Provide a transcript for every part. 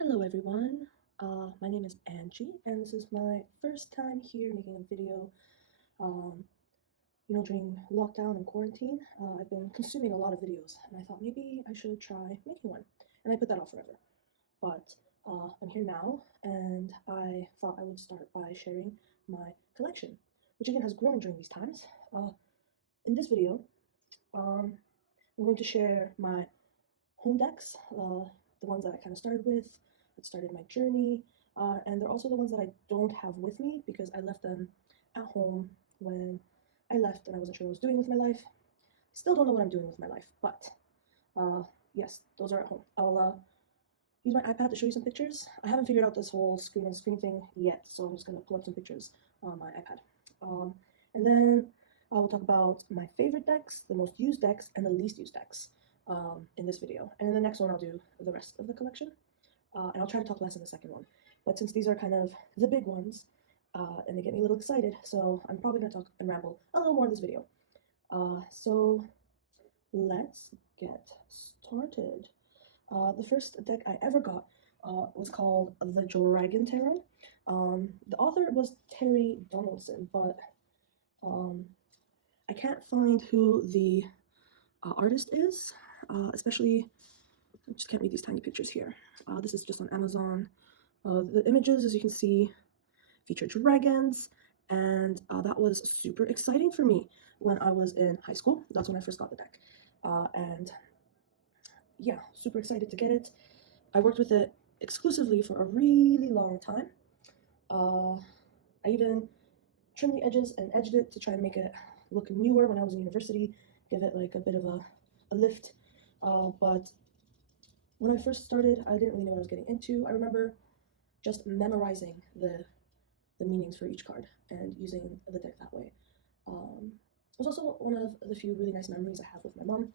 Hello everyone, my name is Angie, and this is my first time here making a video. Um, during lockdown and quarantine, I've been consuming a lot of videos, and I thought maybe I should try making one, and I put that off forever. But I'm here now, and I thought I would start by sharing my collection, which again has grown during these times. In this video, I'm going to share my home decks, the ones that I kind of started with, that started my journey, and they're also the ones that I don't have with me because I left them at home when I left and I wasn't sure what I was doing with my life. Still don't know what I'm doing with my life, but yes, those are at home. I'll use my iPad to show you some pictures. I haven't figured out this whole screen on screen thing yet, so I'm just going to pull up some pictures on my iPad. And then I will talk about my favorite decks, the most used decks, and the least used decks in this video. And in the next one, I'll do the rest of the collection. And I'll try to talk less in the second one. But since these are kind of the big ones, and they get me a little excited, so I'm probably going to talk and ramble a little more in this video. So let's get started. The first deck I ever got was called the Dragon Tarot. The author was Terry Donaldson, but I can't find who the artist is, especially, I just can't read these tiny pictures here. This is just on Amazon. The images, as you can see, feature dragons, and that was super exciting for me when I was in high school. That's when I first got the deck. And yeah, super excited to get it. I worked with it exclusively for a really long time. I even trimmed the edges and edged it to try and make it look newer when I was in university, give it like a bit of a lift. But when I first started, I didn't really know what I was getting into. I remember just memorizing the meanings for each card and using the deck that way. It was also one of the few really nice memories I have with my mom.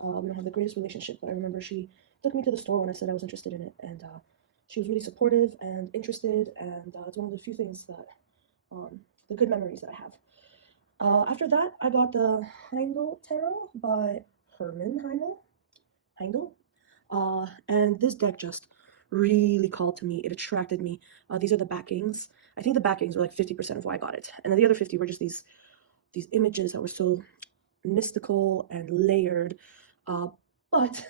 We don't have the greatest relationship, but I remember she took me to the store when I said I was interested in it, and she was really supportive and interested, and it's one of the few things that, the good memories that I have. After that, I got the Haindl Tarot by Herman Haindl. And this deck just really called to me. It attracted me. These are the backings. I think the backings were like 50% of why I got it. And then the other 50 were just these images that were so mystical and layered. But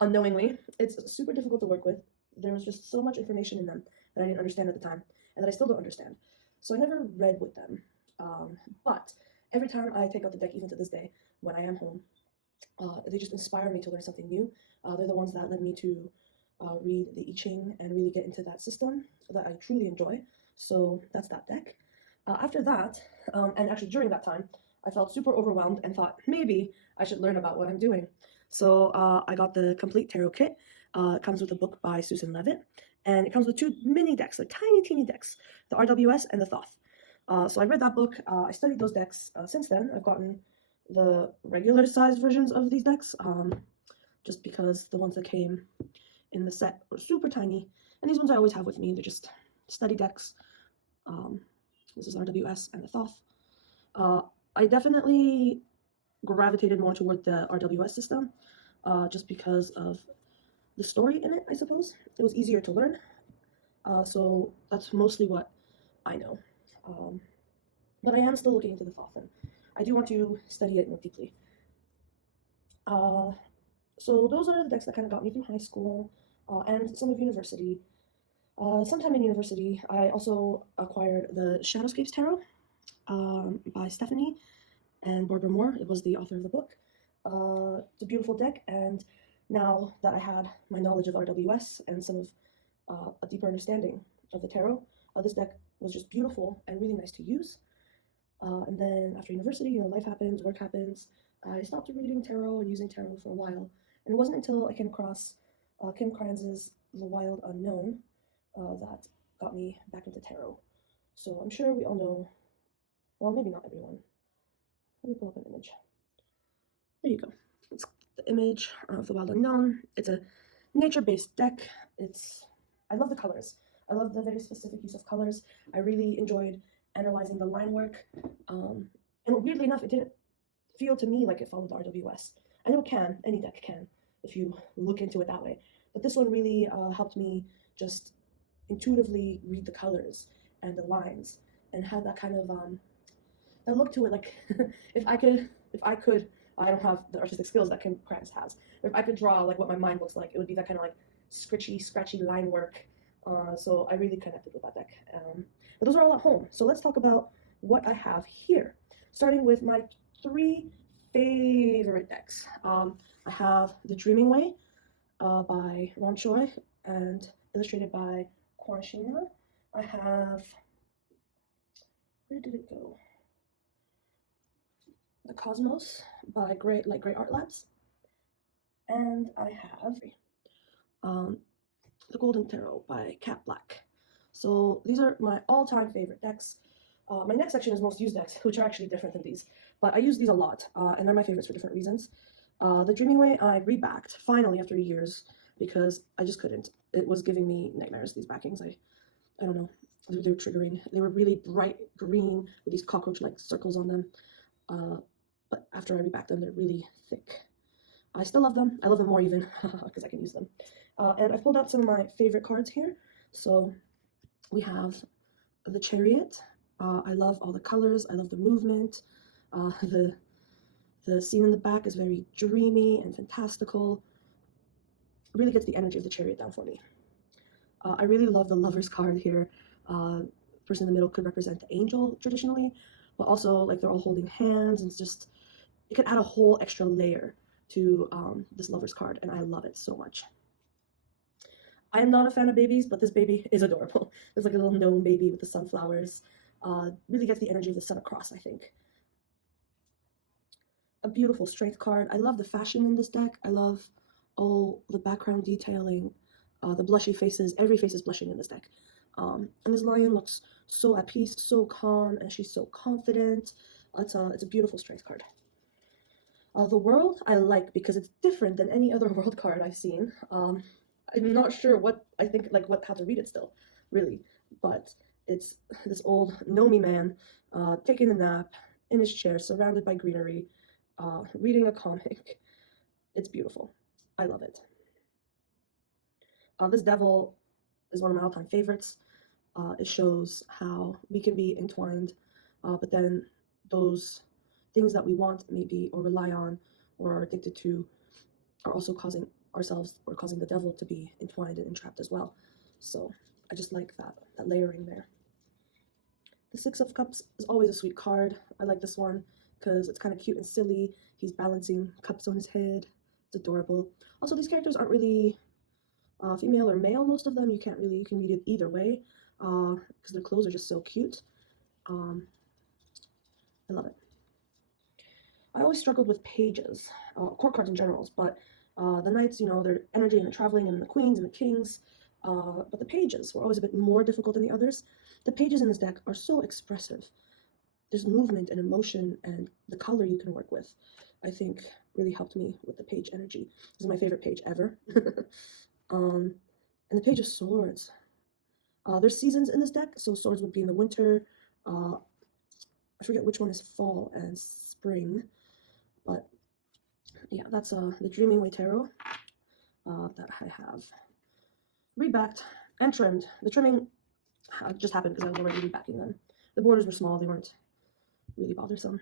unknowingly, it's super difficult to work with. There was just so much information in them that I didn't understand at the time and that I still don't understand. So I never read with them. But every time I take out the deck, even to this day, when I am home, they just inspire me to learn something new. They're the ones that led me to read the I Ching and really get into that system that I truly enjoy. So that's that deck. After that, and actually during that time, I felt super overwhelmed and thought maybe I should learn about what I'm doing. So I got the complete tarot kit. It comes with a book by Susan Levitt, and it comes with two mini decks, like tiny, teeny decks, the RWS and the Thoth. So I read that book. I studied those decks. Since then, I've gotten the regular size versions of these decks, just because the ones that came in the set were super tiny, and these ones I always have with me. They're just study decks. This is RWS and the Thoth. I definitely gravitated more toward the RWS system, just because of the story in it, I suppose. It was easier to learn, so that's mostly what I know. But I am still looking into the Thoth, and I do want to study it more deeply. So those are the decks that kind of got me through high school and some of university. Sometime in university, I also acquired the Shadowscapes Tarot by Stephanie and Barbara Moore. It was the author of the book. It's a beautiful deck, and now that I had my knowledge of RWS and some of a deeper understanding of the tarot, this deck was just beautiful and really nice to use. And then after university, life happens, work happens. I stopped reading tarot and using tarot for a while, and it wasn't until I came across Kim Krans's The Wild Unknown that got me back into tarot. So I'm sure we all know, well, maybe not everyone. Let me pull up an image. There you go. It's the image of The Wild Unknown. It's a nature-based deck. I love the colors. I love the very specific use of colors. I really enjoyed analyzing the line work. And weirdly enough, it didn't feel to me like it followed the RWS. I know it can, any deck can, if you look into it that way. but this one really helped me just intuitively read the colors and the lines and have that kind of that look to it. Like if I could, I don't have the artistic skills that Krans has. But if I could draw like what my mind looks like, it would be that kind of like scratchy line work. So I really connected with that deck. But those are all at home. So let's talk about what I have here. Starting with my 3 favorite decks. I have The Dreaming Way by Rome Choi and illustrated by Kwon Shina. I have, where did it go? The Cosmos by Great Art Labs. And I have The Golden Tarot by Cat Black. So these are my all-time favorite decks. My next section is most used decks, which are actually different than these. But I use these a lot, and they're my favorites for different reasons. The Dreaming Way I rebacked, finally, after years, because I just couldn't. It was giving me nightmares, these backings. I don't know. They were triggering. They were really bright green with these cockroach-like circles on them. But after I rebacked them, they're really thick. I still love them. I love them more even, because I can use them. And I pulled out some of my favorite cards here. So we have the Chariot. I love all the colors. I love the movement. The scene in the back is very dreamy and fantastical. It really gets the energy of the Chariot down for me. I really love the Lovers card here. The person in the middle could represent the angel traditionally, but also like they're all holding hands, and it's just, it could add a whole extra layer to this Lovers card, and I love it so much. I am not a fan of babies, but this baby is adorable. There's like a little gnome baby with the sunflowers. Really gets the energy of the sun across, I think. A beautiful strength card. I love the fashion in this deck. I love all the background detailing, the blushy faces. Every face is blushing in this deck. And this lion looks so at peace, so calm, and she's so confident. It's a beautiful strength card. The World I like because it's different than any other world card I've seen. I'm not sure what I think, like how to read it still, really. But it's this old gnomey man taking a nap in his chair, surrounded by greenery, reading a comic. It's beautiful. I love it. This devil is one of my all-time favorites. It shows how we can be entwined, but then those things that we want maybe or rely on or are addicted to are also causing ourselves or causing the devil to be entwined and entrapped as well. So I just like that layering there. The Six of Cups is always a sweet card. I like this one because it's kind of cute and silly. He's balancing cups on his head. It's adorable. Also, these characters aren't really female or male, most of them. You can read it either way because their clothes are just so cute. I love it. I always struggled with pages, court cards in general, but the knights, you know, their energy and the traveling, and the queens and the kings, but the pages were always a bit more difficult than the others. The pages in this deck are so expressive. There's movement and emotion, and the color you can work with, I think, really helped me with the page energy. This is my favorite page ever. And the Page of Swords. There's seasons in this deck, so swords would be in the winter. I forget which one is fall and spring, but yeah, that's the Dreaming Way Tarot that I have rebacked and trimmed. The trimming just happened because I was already rebacking them. The borders were small, they weren't really bothersome.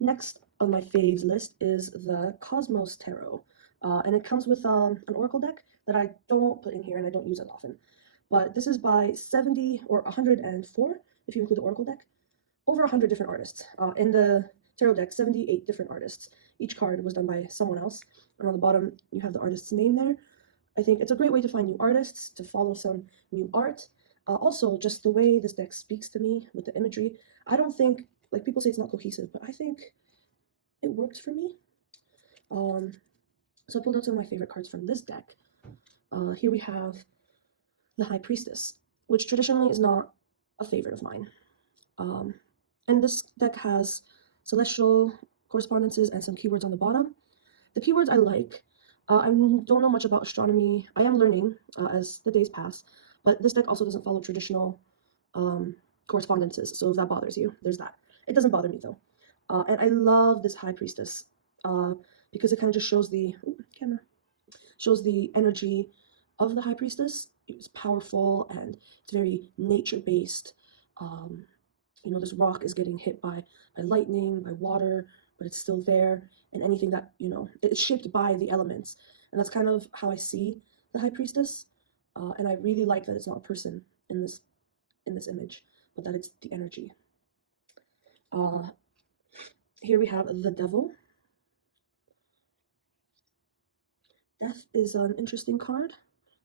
Next on my faves list is the Cosmos Tarot, and it comes with an oracle deck that I don't put in here and I don't use it often. But this is by 70 or 104, if you include the oracle deck. Over 100 different artists. In the tarot deck, 78 different artists. Each card was done by someone else. And on the bottom, you have the artist's name there. I think it's a great way to find new artists, to follow some new art. Also, just the way this deck speaks to me with the imagery. I don't think, like people say it's not cohesive, but I think it works for me. So I pulled out some of my favorite cards from this deck. Here we have the High Priestess, which traditionally is not a favorite of mine. And this deck has celestial correspondences and some keywords on the bottom. The keywords I like. I don't know much about astronomy. I am learning as the days pass, but this deck also doesn't follow traditional correspondences, so if that bothers you, there's that. It doesn't bother me though. And I love this High Priestess because it kind of just shows the energy of the High Priestess. It's powerful and it's very nature-based. You know, this rock is getting hit by lightning, by water, but it's still there. And anything that, you know, it's shaped by the elements. And that's kind of how I see the High Priestess. And I really like that it's not a person in this image, but that it's the energy. Here we have the Devil. Death is an interesting card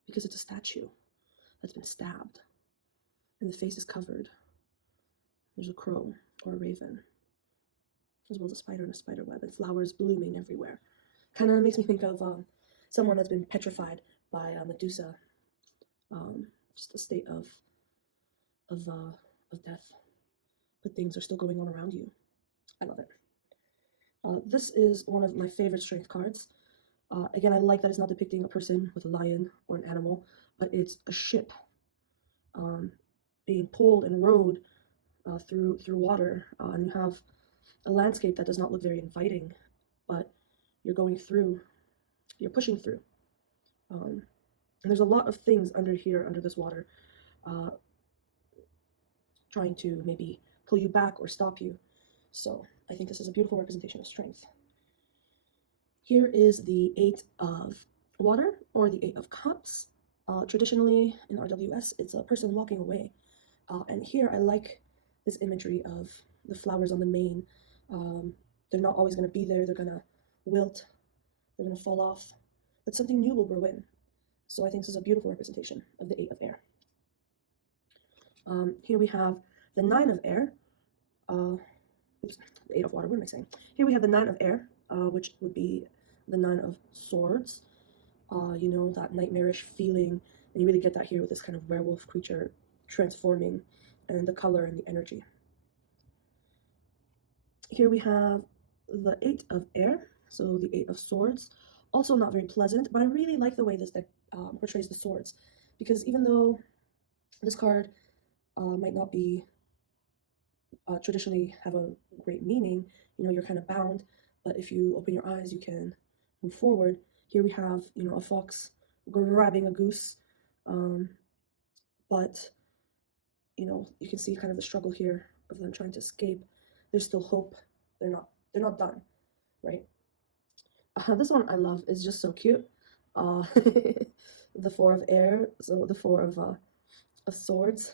because it's a statue that's been stabbed and the face is covered. There's a crow or a raven, as well as a spider and a spider web and flowers blooming everywhere. Kind of makes me think of someone that's been petrified by Medusa. Just a state of death, but things are still going on around you. I love it. This is one of my favorite strength cards. Again, I like that it's not depicting a person with a lion or an animal, but it's a ship being pulled and rowed through water, and you have a landscape that does not look very inviting, but you're going through, you're pushing through. And there's a lot of things under here, under this water, trying to maybe pull you back or stop you. So I think this is a beautiful representation of strength. Here is the 8 of water, or the 8 of cups. Traditionally in RWS, it's a person walking away. And here I like this imagery of the flowers on the mane. They're not always going to be there. They're going to wilt. They're going to fall off. But something new will grow in. So I think this is a beautiful representation of the 8 of air. Here we have the 9 of air. Oops, the 8 of water. What am I saying? Here we have the 9 of air, which would be the 9 of swords. You know, that nightmarish feeling. And you really get that here with this kind of werewolf creature transforming, and the color and the energy. Here we have the 8 of air, so the 8 of swords. Also not very pleasant, but I really like the way this deck portrays the swords, because even though this card might not be traditionally have a great meaning, you know, you're kind of bound, but if you open your eyes, you can move forward. Here we have, you know, a fox grabbing a goose, but you know, you can see kind of the struggle here of them trying to escape. There's still hope. They're not done, right? This one I love. Is just so cute. The 4 of air, so the 4 of swords.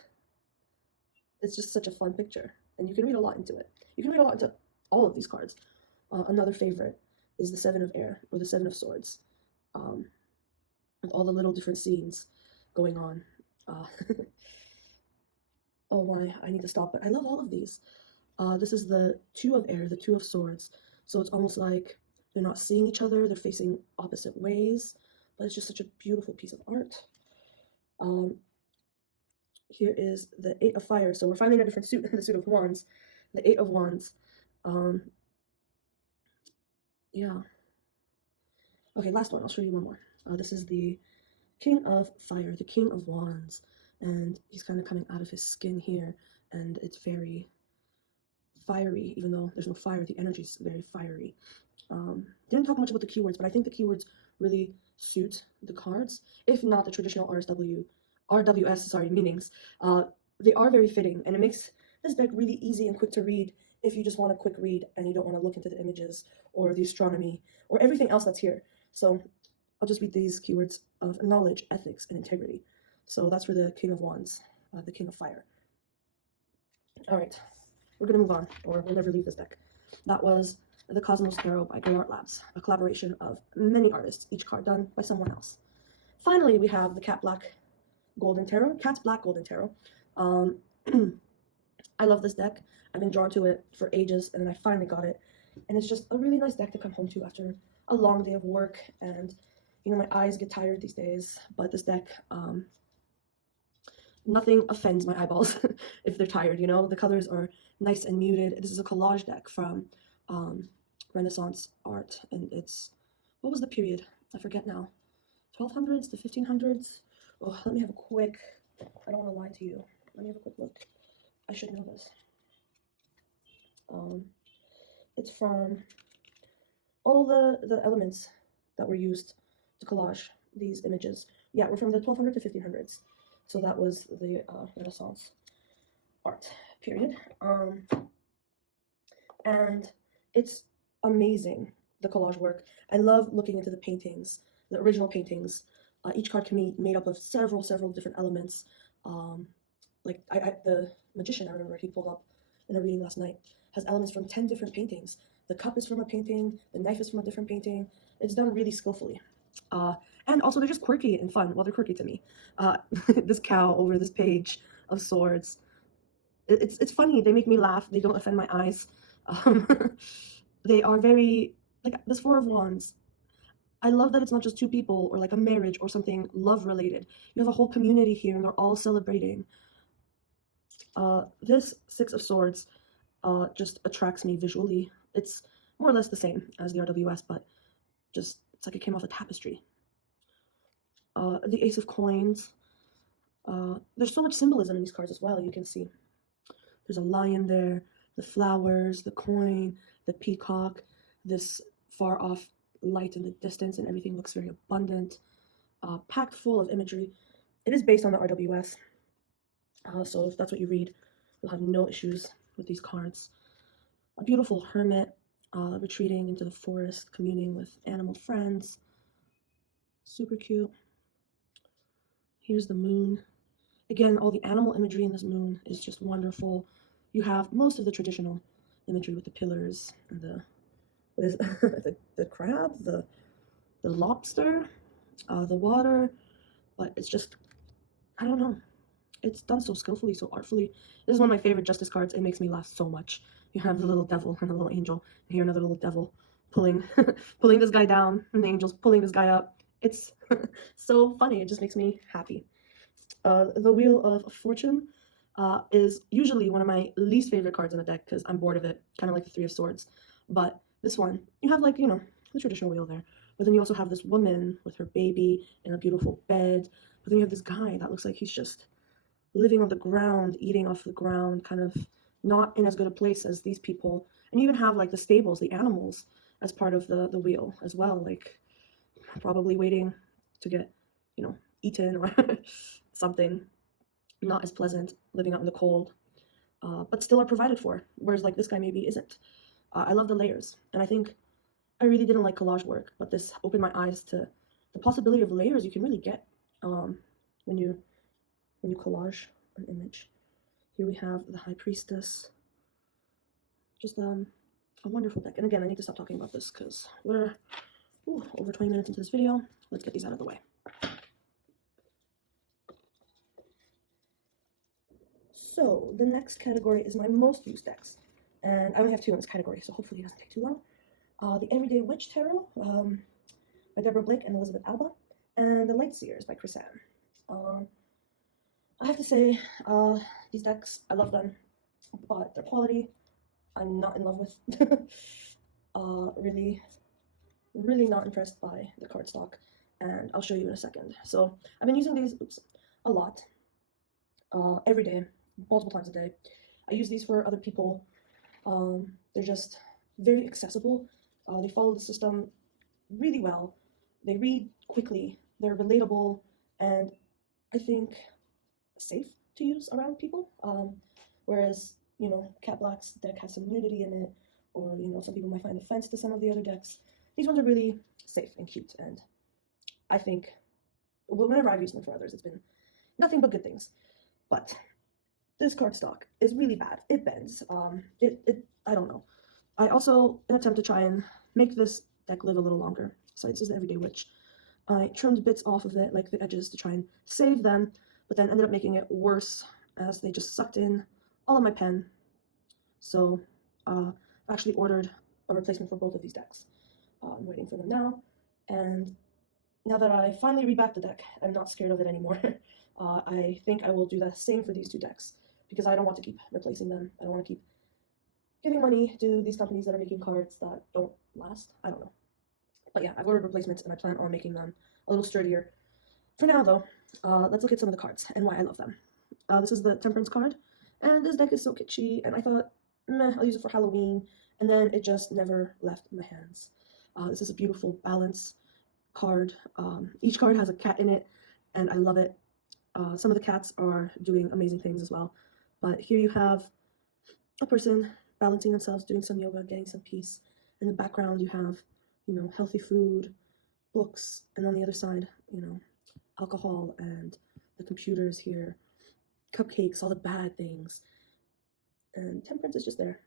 It's just such a fun picture, and you can read a lot into it. You can read a lot into all of these cards. Another favorite is the 7 of air, or the 7 of swords, with all the little different scenes going on. Oh my, I need to stop, but I love all of these. This is the 2 of air, the 2 of swords. So it's almost like they're not seeing each other, they're facing opposite ways, but it's just such a beautiful piece of art. Here is the 8 of fire. So we're finding a different suit in the suit of wands. The 8 of wands. Yeah. Okay, last one. I'll show you one more. This is the King of Fire, the King of Wands. And he's kind of coming out of his skin here, and it's very fiery, even though there's no fire. The energy is very fiery. Didn't talk much about the keywords, but I think the keywords really suit the cards, if not the traditional RWS meanings. They are very fitting, and it makes this deck really easy and quick to read if you just want a quick read and you don't want to look into the images or the astronomy or everything else that's here. So I'll just read these keywords of knowledge, ethics, and integrity. So that's for the King of Wands, the King of Fire. All right, we're going to move on, or we'll never leave this deck. That was the Cosmos Tarot by Grey Art Labs, a collaboration of many artists, each card done by someone else. Finally, we have the Cat Black Golden Tarot, Cat's Black Golden Tarot. I love this deck. I've been drawn to it for ages, and then I finally got it. And it's just a really nice deck to come home to after a long day of work. And, you know, my eyes get tired these days, but this deck, nothing offends my eyeballs if they're tired, you know? The colors are nice and muted. This is a collage deck from Renaissance art, and it's, what was the period? I forget now. 1200s to 1500s? Oh, let me have a quick, I don't want to lie to you. Let me have a quick look. I should know this. It's from all the elements that were used to collage these images Yeah, we're from the 1200 to 1500s. So that was the Renaissance art period. And it's amazing, the collage work. I love looking into the paintings, the original paintings. Each card can be made up of several different elements. Like the magician, I remember he pulled up in a reading last night, has elements from 10 different paintings. The cup is from a painting, the knife is from a different painting. It's done really skillfully. And also they're just quirky and fun. Well, they're quirky to me. This cow over this page of swords. It's funny. They make me laugh. They don't offend my eyes. Um, they are very, like this Four of Wands. I love that it's not just two people or like a marriage or something love related. You have a whole community here and they're all celebrating. This Six of Swords just attracts me visually. It's more or less the same as the RWS, but just it's like it came off a tapestry. The Ace of Coins. There's so much symbolism in these cards as well. You can see there's a lion there, the flowers, the coin, the peacock, this far off light in the distance, and everything looks very abundant, packed full of imagery. It is based on the RWS, so if that's what you read, you'll have no issues with these cards. A beautiful hermit retreating into the forest, communing with animal friends. Super cute. Here's the moon. Again, all the animal imagery in this moon is just wonderful. You have most of the traditional imagery with the pillars and the, what is the crab, the lobster, the water, but it's just, I don't know. It's done so skillfully, so artfully. This is one of my favorite Justice cards. It makes me laugh so much. You have the little devil and a little angel, and here another little devil pulling pulling this guy down, and the angel's pulling this guy up. It's so funny. It just makes me happy. The Wheel of Fortune is usually one of my least favorite cards in the deck because I'm bored of it, kind of like the Three of Swords. But this one, you have like, you know, the traditional wheel there. But then you also have this woman with her baby in a beautiful bed. But then you have this guy that looks like he's just living on the ground, eating off the ground, kind of not in as good a place as these people. And you even have like the stables, the animals, as part of the wheel as well, like probably waiting to get, you know, eaten or something not as pleasant, living out in the cold, but still are provided for, whereas like this guy maybe isn't. I love the layers, and I think I really didn't like collage work, but this opened my eyes to the possibility of layers you can really get when you collage an image. Here we have the High Priestess. Just a wonderful deck. And again, I need to stop talking about this because we're over 20 minutes into this video. Let's get these out of the way. So the next category is my most used decks, and I only have two in this category, so hopefully it doesn't take too long. The Everyday Witch Tarot by Deborah Blake and Elisabeth Alba, and the Light Seers by Krans. I have to say, these decks, I love them, but their quality, I'm not in love with. Really not impressed by the cardstock, and I'll show you in a second. So I've been using these a lot, every day, multiple times a day. I use these for other people. They're just very accessible. They follow the system really well. They read quickly. They're relatable, and I think safe to use around people. Whereas, you know, Cat Black's deck has some nudity in it, or, you know, some people might find offense to some of the other decks. These ones are really safe and cute, and I think, whenever I've used them for others, it's been nothing but good things. But this cardstock is really bad. It bends. I don't know. I also, in an attempt to try and make this deck live a little longer, so this is the Everyday Witch, I trimmed bits off of it, like the edges, to try and save them, but then ended up making it worse as they just sucked in all of my pen. So I actually ordered a replacement for both of these decks. I'm waiting for them now, and now that I finally rebacked the deck, I'm not scared of it anymore. I think I will do the same for these two decks, because I don't want to keep replacing them. I don't want to keep giving money to these companies that are making cards that don't last. I don't know. But yeah, I've ordered replacements, and I plan on making them a little sturdier. For now, though, let's look at some of the cards and why I love them. This is the Temperance card, and this deck is so kitschy, and I thought, meh, I'll use it for Halloween, and then it just never left my hands. This is a beautiful balance card. Each card has a cat in it, and I love it. Some of the cats are doing amazing things as well. But here you have a person balancing themselves, doing some yoga, getting some peace. In the background, you have, healthy food, books, and on the other side, alcohol and the computers here, cupcakes, all the bad things. And temperance is just there,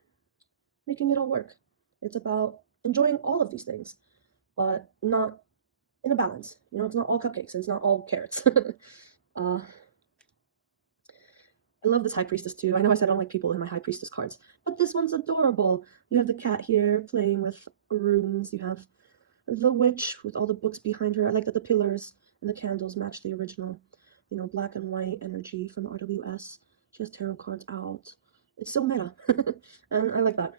making it all work. It's about enjoying all of these things, but not in a balance. It's not all cupcakes, and it's not all carrots. I love this High Priestess too. I know I said I don't like people in my High Priestess cards, but this one's adorable. You have the cat here playing with runes. You have the witch with all the books behind her. I like that the pillars and the candles match the original, black and white energy from the RWS. She has tarot cards out. It's so meta, and I like that.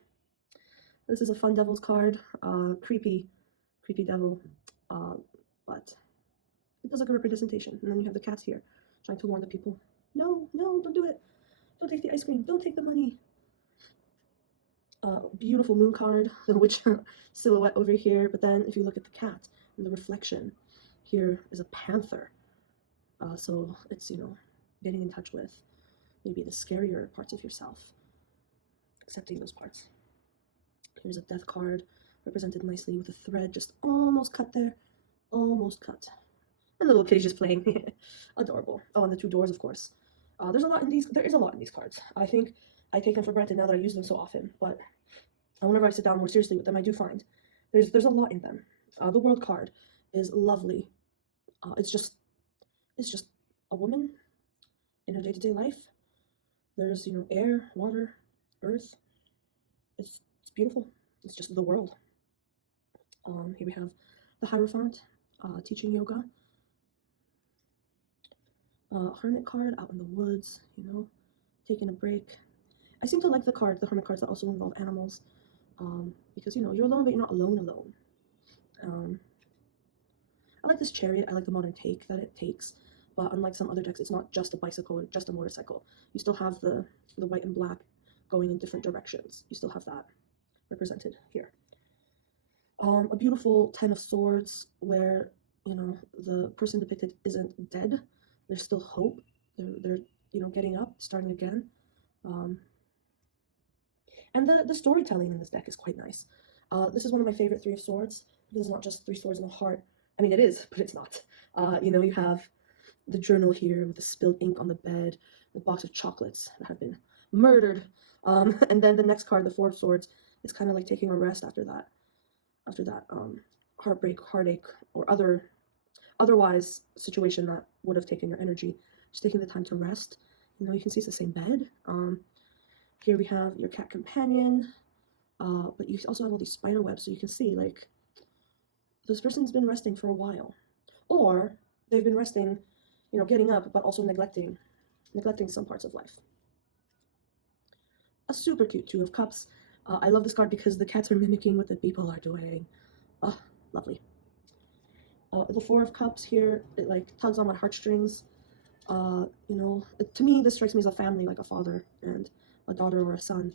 This is a Fun Devils card. Creepy devil, but it does like a representation. And then you have the cats here trying to warn the people. No, don't do it. Don't take the ice cream. Don't take the money. Beautiful moon card, the witch silhouette over here. But then if you look at the cat and the reflection, here is a panther. So it's, getting in touch with maybe the scarier parts of yourself. Accepting those parts. Here's a death card represented nicely with a thread just almost cut there. Almost cut. And the little kitty's just playing. Adorable. Oh, and the two doors, of course. There's a lot in these. There is a lot in these cards. I think I take them for granted now that I use them so often. But whenever I sit down more seriously with them, I do find there's a lot in them. The world card is lovely. It's just a woman in her day-to-day life. There's air, water, earth. It's beautiful. It's just the world. Here we have the Hierophant teaching yoga. Hermit card out in the woods, taking a break. I seem to like the hermit cards that also involve animals, because you're alone, but you're not alone. I like this chariot. I like the modern take that it takes, but unlike some other decks, it's not just a bicycle or just a motorcycle. You still have the white and black going in different directions. You still have that represented here. A beautiful 10 of Swords where the person depicted isn't dead. There's still hope. They're getting up, starting again. And the storytelling in this deck is quite nice. This is one of my favorite 3 of Swords. This is not just 3 swords in the heart. I mean, it is, but it's not. You have the journal here with the spilled ink on the bed, the box of chocolates that have been murdered. And then the next card, the 4 of Swords, is kind of like taking a rest after that heartbreak, heartache, or otherwise situation that would have taken your energy. Just taking the time to rest. You can see it's the same bed. Here we have your cat companion, but you also have all these spider webs, so you can see like this person's been resting for a while, or they've been resting, getting up, but also neglecting some parts of life. A super cute 2 of Cups. I love this card because the cats are mimicking what the people are doing. Oh, lovely. The 4 of Cups here, it like tugs on my heartstrings. To me, this strikes me as a family, like a father and a daughter or a son.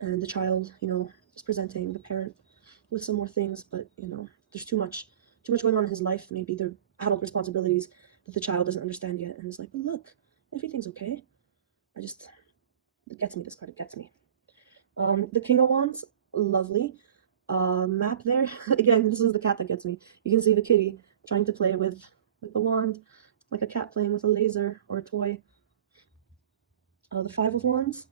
And the child, is presenting the parent with some more things, but, there's too much going on in his life. Maybe they're adult responsibilities that the child doesn't understand yet. And it's like, look, everything's okay. It gets me, this card, it gets me. The King of Wands, lovely. Map there. Again, this is the cat that gets me. You can see the kitty trying to play with the wand, like a cat playing with a laser or a toy. The 5 of Wands.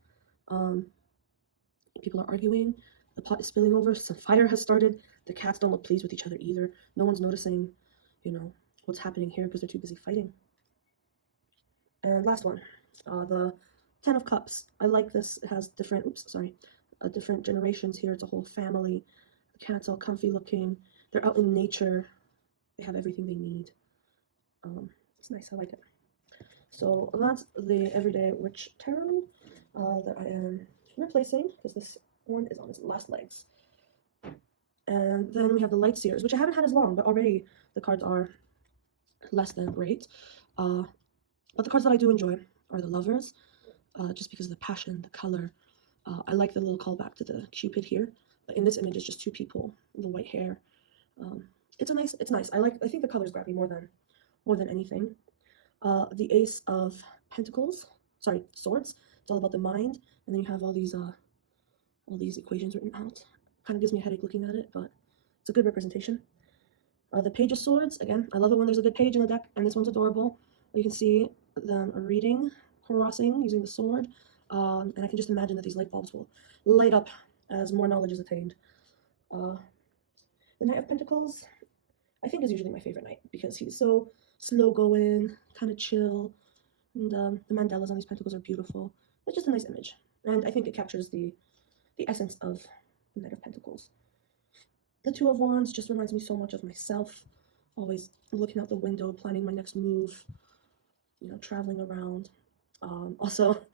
People are arguing. The pot is spilling over. Some fire has started. The cats don't look pleased with each other either. No one's noticing, what's happening here because they're too busy fighting. And last one, the 10 of Cups. I like this. It has different, different generations here. It's a whole family. The cats all comfy looking. They're out in nature. They have everything they need. It's nice. I like it. So that's the Everyday Witch Tarot that I am replacing because this one is on its last legs. And then we have the Light Seers, which I haven't had as long, but already the cards are less than great. But the cards that I do enjoy are the Lovers, just because of the passion, the color. I like the little callback to the Cupid here, but in this image it's just 2 people, the white hair. It's nice. I think the colors grab me more than anything. The Ace of Pentacles, sorry, Swords. It's all about the mind, and then you have all these equations written out. Kind of gives me a headache looking at it, but it's a good representation. The Page of Swords, again, I love it when there's a good page in the deck, and this one's adorable. You can see them reading, crossing, using the sword, and I can just imagine that these light bulbs will light up as more knowledge is attained. The Knight of Pentacles, I think, is usually my favorite knight, because he's so slow-going, kind of chill, and the mandalas on these pentacles are beautiful. It's just a nice image, and I think it captures the essence of the Knight of Pentacles. The Two of Wands just reminds me so much of myself, always looking out the window, planning my next move, you know, traveling around. Also,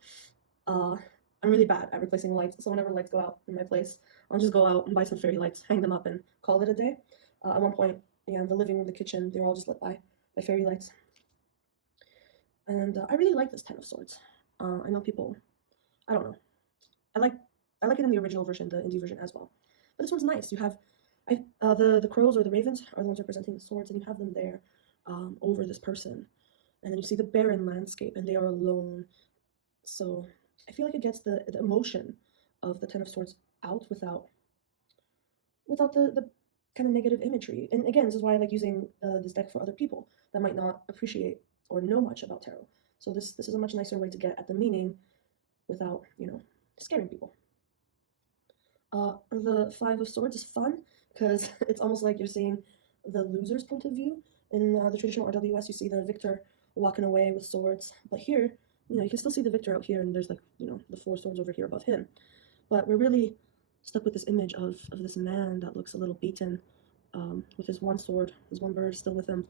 I'm really bad at replacing lights, so whenever lights go out in my place, I'll just go out and buy some fairy lights, hang them up, and call it a day. At one point, yeah, the living room, the kitchen, they were all just lit by fairy lights. And I really like this Ten of Swords. I know people, I don't know. I like it in the original version, the indie version as well. But this one's nice. You have the crows or the ravens are the ones representing the swords, and you have them there over this person. And then you see the barren landscape, and they are alone. So I feel like it gets the emotion of the Ten of Swords out without the kind of negative imagery. And again, this is why I like using this deck for other people that might not appreciate or know much about tarot. So this is a much nicer way to get at the meaning without, you know, scaring people. The Five of Swords is fun because it's almost like you're seeing the loser's point of view. In the traditional RWS, you see the victor walking away with swords, but here, you know, you can still see the victor out here, and there's, like, you know, the four swords over here above him. But we're really stuck with this image of this man that looks a little beaten, with his one sword, his one bird still with him.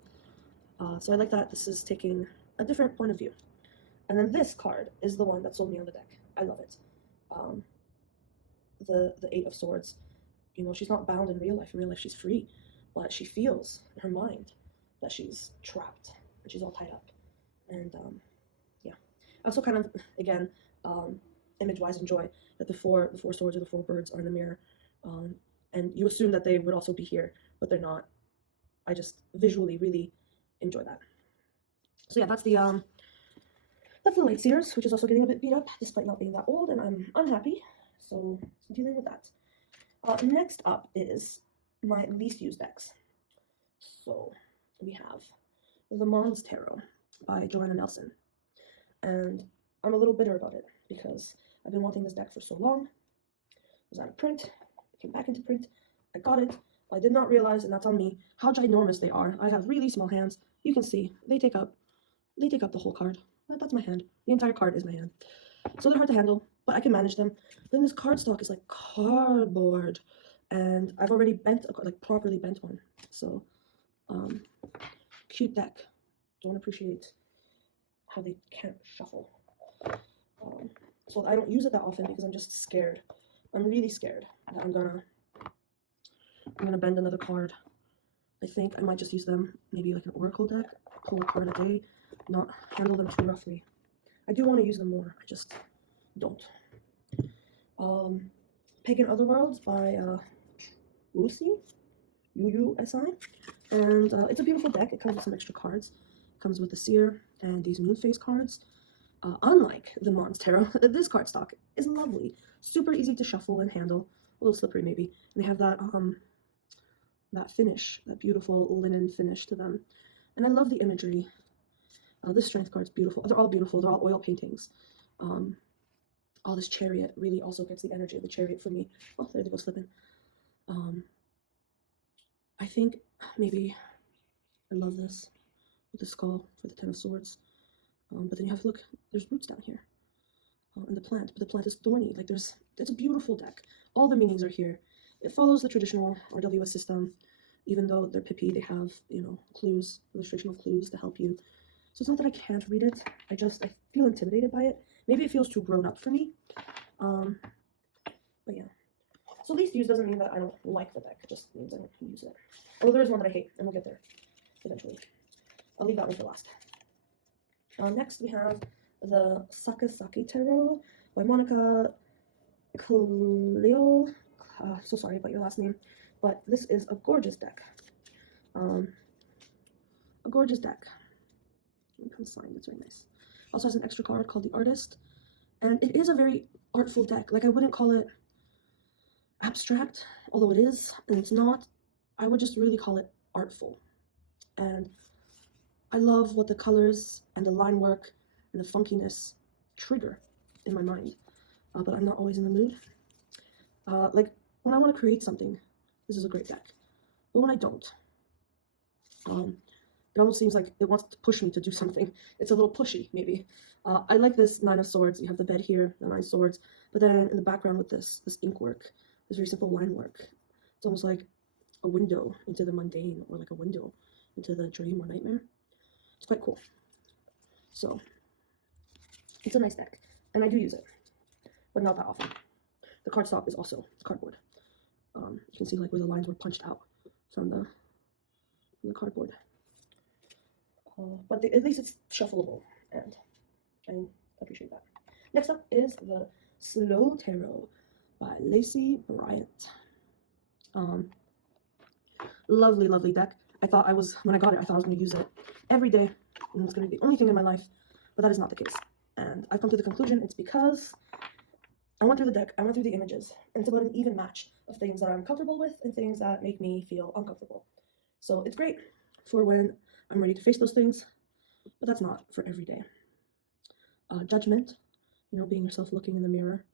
So I like that this is taking a different point of view. And then this card is the one that sold me on the deck. I love it. The Eight of Swords. You know, she's not bound in real life. In real life, she's free, but she feels in her mind that she's trapped and she's all tied up. And yeah, I also kind of, again, image-wise enjoy that the four swords or the four birds are in the mirror, and you assume that they would also be here, but they're not. I just visually really enjoy that. So yeah, that's the Light Seers, which is also getting a bit beat up despite not being that old, and I'm unhappy, so dealing with that. Next up is my least used decks. So we have the Monstarot by Joanna Nelson, and I'm a little bitter about it because I've been wanting this deck for so long. It was out of print, it came back into print, I got it. I did not realize, and that's on me, how ginormous they are. I have really small hands. You can see they take up the whole card. That's my hand. The entire card is my hand. So they're hard to handle, but I can manage them. Then this cardstock is like cardboard, and I've already bent properly bent one. So cute deck. Don't appreciate how they can't shuffle. So I don't use it that often because I'm just scared. I'm really scared that I'm gonna bend another card. I think I might just use them maybe like an oracle deck, pull a card a day, not handle them too roughly. I do want to use them more, I just don't. Pagan Otherworlds by Uusi, Uusi, and it's a beautiful deck. It comes with some extra cards. It comes with the Seer and these moon phase cards. Unlike the Monstarot, this cardstock is lovely, super easy to shuffle and handle, a little slippery maybe. And they have that that finish, that beautiful linen finish to them, and I love the imagery. This strength card's beautiful. They're all beautiful. They're all oil paintings. All this chariot really also gets the energy of the chariot for me. Oh, there they go slipping. I think maybe I love this with the skull for the Ten of Swords. But then you have to look, there's roots down here. And the plant, but the plant is thorny. Like it's a beautiful deck. All the meanings are here. It follows the traditional RWS system. Even though they're pippy, they have, you know, clues, illustrational clues to help you. So it's not that I can't read it. I feel intimidated by it. Maybe it feels too grown up for me. But yeah. So least used doesn't mean that I don't like the deck. It just means I don't use it. Oh, there is one that I hate, and we'll get there eventually. I'll leave that one for last. Next we have the Sakki-Sakki Tarot by Monicka, Clio. So sorry about your last name, but this is a gorgeous deck. A gorgeous deck. It comes signed, it's very nice. Also has an extra card called the Artist, and it is a very artful deck. Like, I wouldn't call it abstract, although it is, and it's not. I would just really call it artful. And I love what the colors and the line work and the funkiness trigger in my mind, but I'm not always in the mood. Like, when I want to create something, this is a great deck. But when I don't, it almost seems like it wants to push me to do something. It's a little pushy, maybe. I like this Nine of Swords. You have the bed here, the 9 swords, but then in the background with this ink work, this very simple line work. It's almost like a window into the mundane, or like a window into the dream or nightmare. It's quite cool. So, it's a nice deck, and I do use it, but not that often. The cardstock is also cardboard. You can see like where the lines were punched out from the cardboard. But at least it's shuffleable, and I appreciate that. Next up is the Slow Tarot by Lacey, Bryant. Lovely, lovely deck. When I got it, I thought I was going to use it every day, and it's going to be the only thing in my life, but that is not the case. And I've come to the conclusion it's because I went through the deck, I went through the images, and it's about an even match of things that I'm comfortable with and things that make me feel uncomfortable. So it's great for when I'm ready to face those things, but that's not for every day. Judgment, being yourself, looking in the mirror.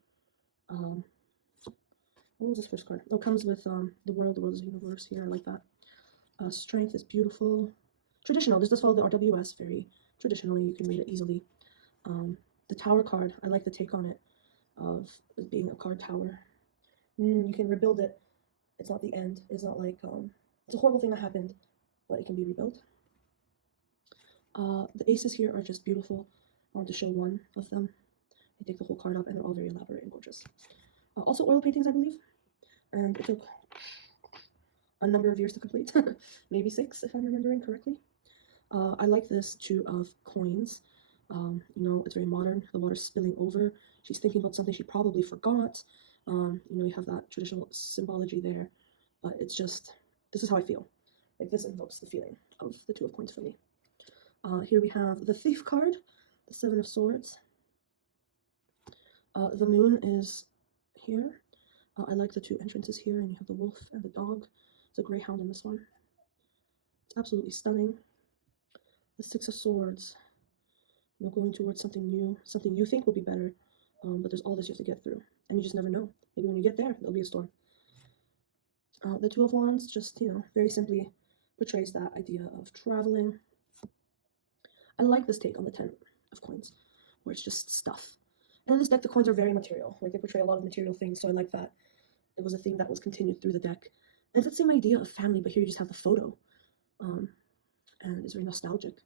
What was this first card? Oh, it comes with the world is the universe here. I like that. Strength is beautiful. Traditional. This does follow the RWS very traditionally. You can read it easily. The Tower card, I like the take on it of it being a card tower. You can rebuild it. It's not the end. It's not like it's a horrible thing that happened, but it can be rebuilt. The aces here are just beautiful. I want to show one of them. I take the whole card up, and they're all very elaborate and gorgeous. Also oil paintings, I believe, and it took a number of years to complete. Maybe 6, if I'm remembering correctly. I like this 2 of coins. It's very modern. The water's spilling over. She's thinking about something she probably forgot. You have that traditional symbology there, but it's just, this is how I feel. Like, this invokes the feeling of the 2 of coins for me. Here we have the Thief card, the 7 of swords. The moon is here. I like the 2 entrances here, and you have the wolf and the dog. There's a greyhound in this one. It's absolutely stunning. The 6 of swords. Going towards something new, something you think will be better, but there's all this you have to get through, and you just never know. Maybe when you get there, there'll be a storm. The 2 of wands just, very simply portrays that idea of traveling. I like this take on the 10 of coins, where it's just stuff. And in this deck, the coins are very material. Like, they portray a lot of material things, so I like that. It was a theme that was continued through the deck. And it's the same idea of family, but here you just have the photo. And it's very nostalgic.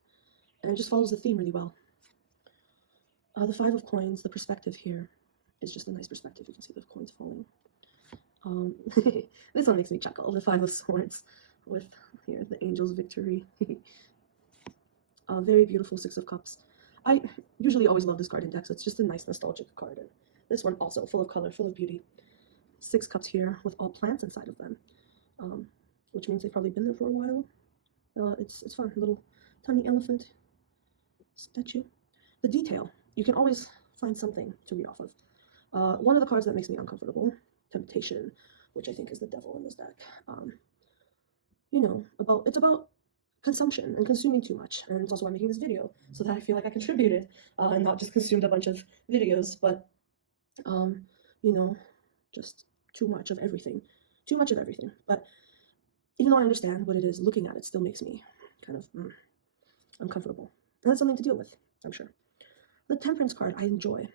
And it just follows the theme really well. The 5 of coins, the perspective here is just a nice perspective. You can see the coins falling. This one makes me chuckle. The 5 of swords with, here, the angel's victory. Very beautiful 6 of cups. I usually always love this card in decks. It's just a nice nostalgic card. And this one also full of color, full of beauty. 6 cups here with all plants inside of them, which means they've probably been there for a while. It's fun. A little tiny elephant statue. The detail. You can always find something to read off of. One of the cards that makes me uncomfortable, Temptation, which I think is the devil in this deck. It's about consumption and consuming too much, and it's also why I'm making this video, so that I feel like I contributed and not just consumed a bunch of videos, but just too much of everything. But even though I understand what it is, looking at it still makes me kind of uncomfortable, and that's something to deal with, I'm sure. The Temperance card I enjoy.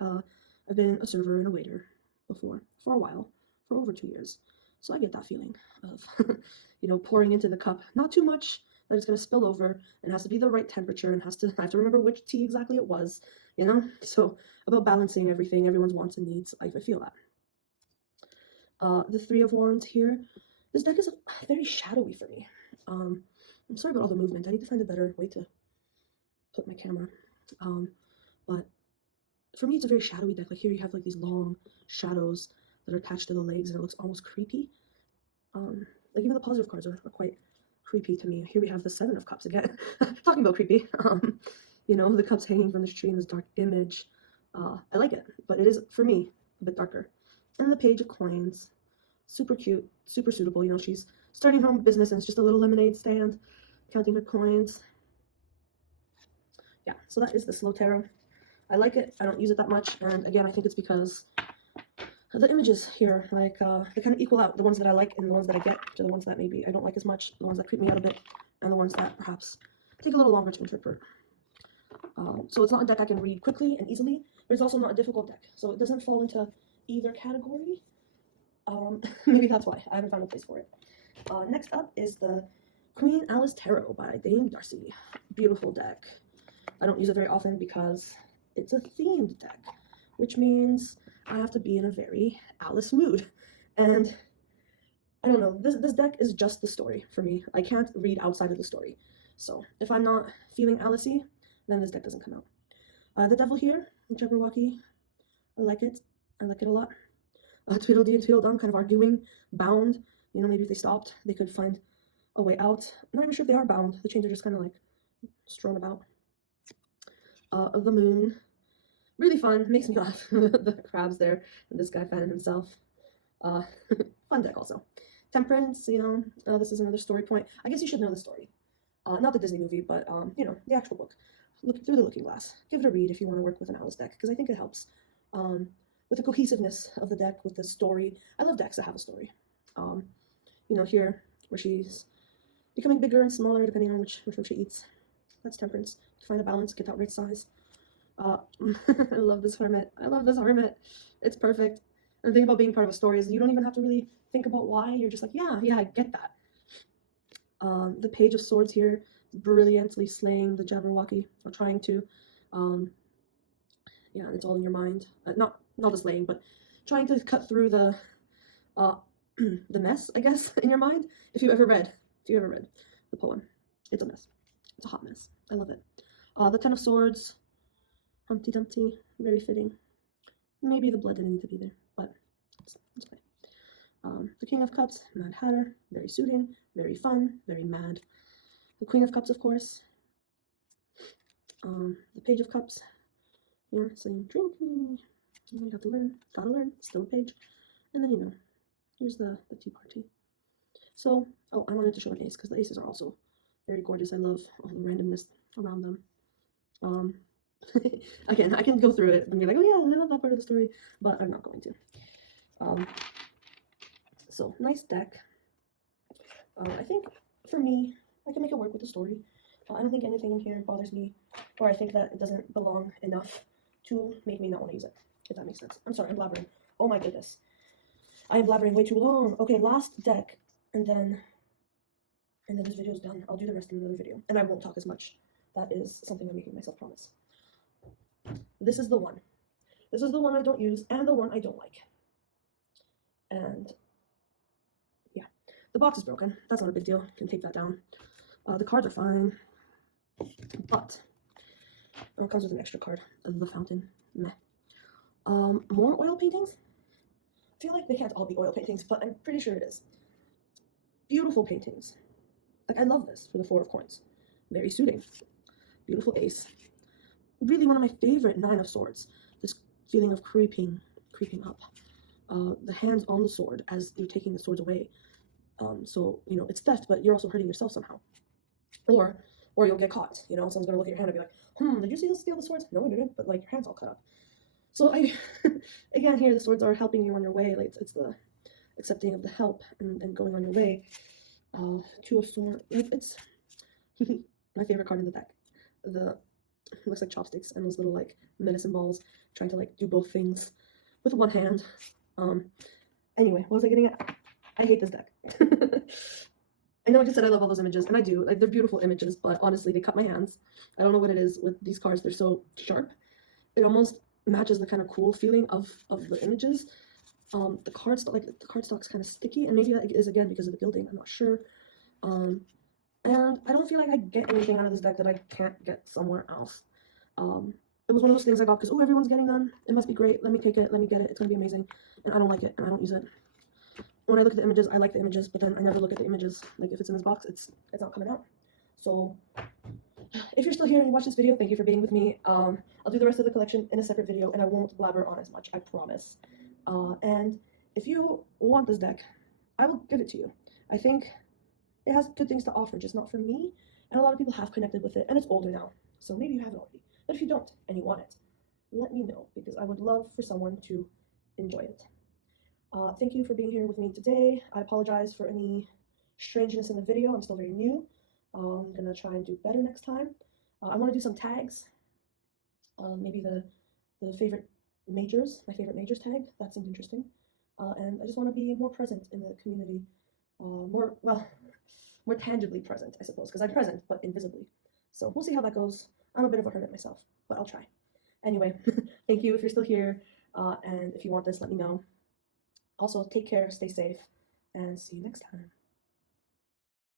I've been a server and a waiter before, for a while, for over 2 years. So I get that feeling of, pouring into the cup, not too much that it's going to spill over, and has to be the right temperature, and I have to remember which tea exactly it was, So about balancing everything, everyone's wants and needs, I feel that. The 3 of Wands here. This deck is very shadowy for me. I'm sorry about all the movement. I need to find a better way to put my camera. But for me, it's a very shadowy deck. Like, here you have like these long shadows that are attached to the legs, and it looks almost creepy. Like, even the positive cards are quite creepy to me. Here we have the Seven of Cups again. Talking about creepy. You know, the cups hanging from the tree in this dark image. I like it, but it is, for me, a bit darker. And the Page of Coins. Super cute, super suitable. You know, she's starting her own business and it's just a little lemonade stand, counting her coins. Yeah, so that is the Slow Tarot. I like it. I don't use it that much. And again, I think it's because the images here, like, they kind of equal out the ones that I like and the ones that I get to the ones that maybe I don't like as much, the ones that creep me out a bit, and the ones that perhaps take a little longer to interpret. So it's not a deck I can read quickly and easily, but it's also not a difficult deck. So it doesn't fall into either category. Maybe that's why I haven't found a place for it. Next up is the Queen Alice Tarot by Dame Darcy. Beautiful deck. I don't use it very often because it's a themed deck, which means I have to be in a very Alice mood. And I don't know, this deck is just the story for me. I can't read outside of the story. So if I'm not feeling Alice-y, then this deck doesn't come out. The Devil here, Jabberwocky. I like it. I like it a lot. Tweedledee and Tweedledum kind of arguing, bound. You know, maybe if they stopped, they could find a way out. I'm not even sure if they are bound. The chains are just kind of like strewn about. The Moon. Really fun. Makes me laugh. The crabs there. And this guy fanning himself. Fun deck also. Temperance, you know, this is another story point. I guess you should know the story. Not the Disney movie, but, you know, the actual book. Look through the Looking Glass. Give it a read if you want to work with an Alice deck, because I think it helps. With the cohesiveness of the deck, with the story. I love decks that have a story. You know, here, where she's becoming bigger and smaller, depending on which one she eats. That's Temperance. To find a balance, get that right size. I love this Hermit. I love this Hermit. It's perfect. And the thing about being part of a story is you don't even have to really think about why. You're just like, yeah, I get that. The Page of Swords here, brilliantly slaying the Jabberwocky, or trying to. Yeah, it's all in your mind. Not the slaying, but trying to cut through the the mess, I guess, in your mind. If you ever read the poem, it's a mess. It's a hot mess. I love it. The Ten of Swords, Humpty Dumpty, very fitting. Maybe the blood didn't need to be there, but it's fine. The King of Cups, Mad Hatter, very suiting, very fun, very mad. The Queen of Cups, of course. The Page of Cups, yeah, saying drink me. You have to learn, gotta learn. Still a page, and then, you know, here's the tea party. So, oh, I wanted to show an ace because the aces are also very gorgeous. I love all the randomness around them. Again, I can go through it and be like, oh yeah, I love that part of the story, but I'm not going to. So nice deck. I think for me, I can make it work with the story. I don't think anything in here bothers me, or I think that it doesn't belong enough to make me not want to use it, if that makes sense. I'm sorry, I'm blabbering. Oh my goodness. I am blabbering way too long. Okay, last deck, and then this video is done. I'll do the rest in another video, and I won't talk as much. That is something I'm making myself promise. This is the one. This is the one I don't use, and the one I don't like. And yeah, the box is broken. That's not a big deal. Can take that down. The cards are fine, but it comes with an extra card of the fountain. Meh. More oil paintings. I feel like they can't all be oil paintings, but I'm pretty sure it is. Beautiful paintings. Like, I love this for the Four of Coins. Very suiting. Beautiful ace. Really one of my favorite Nine of Swords. This feeling of creeping up. The hands on the sword as you're taking the swords away. So, you know, it's theft, but you're also hurting yourself somehow. Or you'll get caught. You know, someone's gonna look at your hand and be like, did you see this steal the swords? No, I didn't, but like your hand's all cut up. So again, here the swords are helping you on your way. Like, it's the accepting of the help and going on your way. Two of Swords. It's my favorite card in the deck. It looks like chopsticks and those little like medicine balls, trying to like do both things with one hand. Anyway, what was I getting at? I hate this deck. I know I just said I love all those images, and I do. Like, they're beautiful images, but honestly, they cut my hands. I don't know what it is with these cards. They're so sharp. It almost matches the kind of cool feeling of the images. The cardstock's kind of sticky, and maybe that is again because of the gilding. I'm not sure. And I don't feel like I get anything out of this deck that I can't get somewhere else. It was one of those things I got because, oh, everyone's getting them. It must be great. Let me take it. Let me get it. It's gonna be amazing. And I don't like it, and I don't use it. when I look at the images, I like the images, but then I never look at the images. Like if it's in this box, it's not coming out. So if you're still here and you watch this video, thank you for being with me. I'll do the rest of the collection in a separate video, and I won't blabber on as much, I promise. And if you want this deck, I will give it to you. I think it has good things to offer, just not for me. And a lot of people have connected with it, and it's older now, so maybe you have it already. But if you don't, and you want it, let me know, because I would love for someone to enjoy it. Thank you for being here with me today. I apologize for any strangeness in the video. I'm still very new. I'm gonna try and do better next time. I want to do some tags. Maybe the favorite majors, my favorite majors tag. That seems interesting. And I just want to be more present in the community. More tangibly present, I suppose, because I'm present, but invisibly. So we'll see how that goes. I'm a bit of a hermit myself, but I'll try. Anyway, thank you if you're still here. And if you want this, let me know. Also, take care, stay safe, and see you next time.